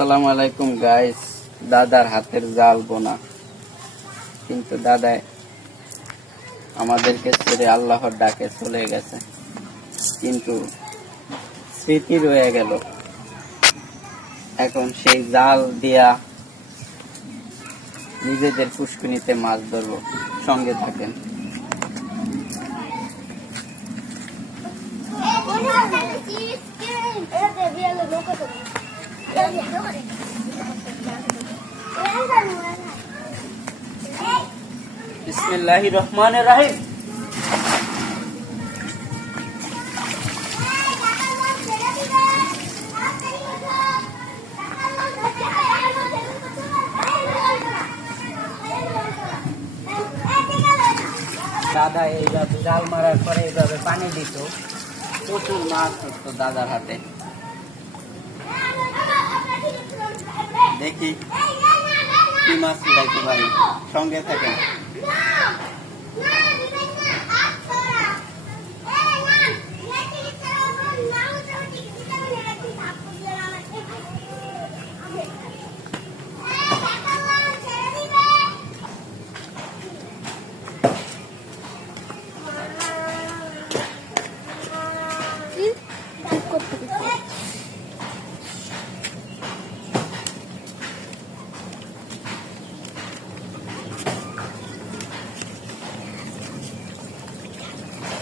আসসালামু আলাইকুম গাইস দাদার হাতের জাল বোনা। কিন্তু দাদা আমাদেরকে ছেড়ে আল্লাহর ডাকে চলে গেছে। কিন্তু স্মৃতি রয়ে গেল। এখন সেই জাল দিয়া নিজেদের পুষ্কুনিতে মাছ ধরবো। সঙ্গে থাকেন। বিসমিল্লাহি রহমান রাহিম দাদা এইভাবে জাল মারার পরে এইভাবে পানি দিত প্রচুর মাছ হতো দাদার হাতে দেখি। কি মাছ উঠাইতে পারি। সঙ্গে থাকেন।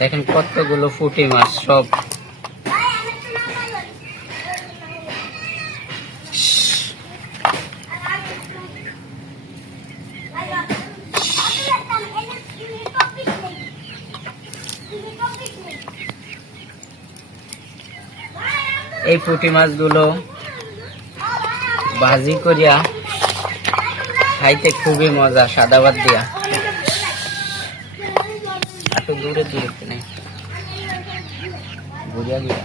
দেখেন কতগুলো পুঁটি মাছ সব এই পুঁটি মাছগুলো ভাজি করিয়া খাইতে খুবই মজা, সাদা ভাত দিয়া। এত দূরে দূরে নেই। বুঝা গিয়া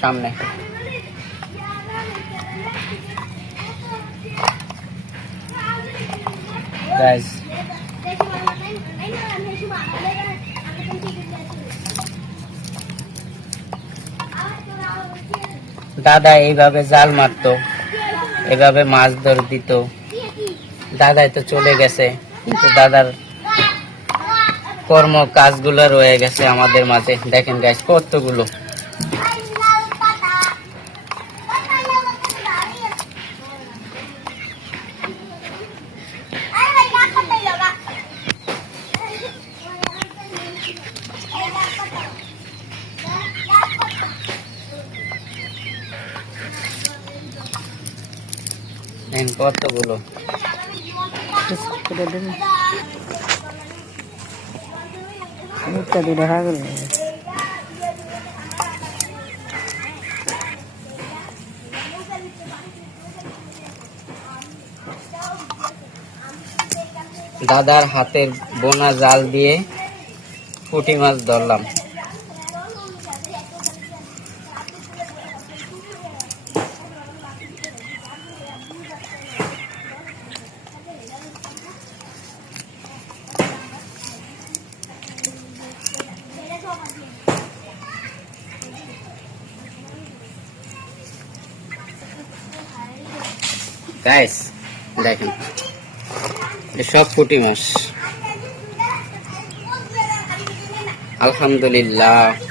সামনে। দাদা এইভাবে জাল মারতো, এভাবে মাছ ধর দিত। দাদাই তো চলে গেছে, কিন্তু দাদার কর্ম কাজগুলো রয়ে গেছে আমাদের মাঝে। দেখেন গাইস কতগুলো। দেখেন কতগুলো? মুখটা গেল। দাদার হাতের বোনা জাল দিয়ে পুঁটি মাছ ধরলাম। গাইস দেখেন। সব পুটি মাছ। আলহামদুলিল্লাহ।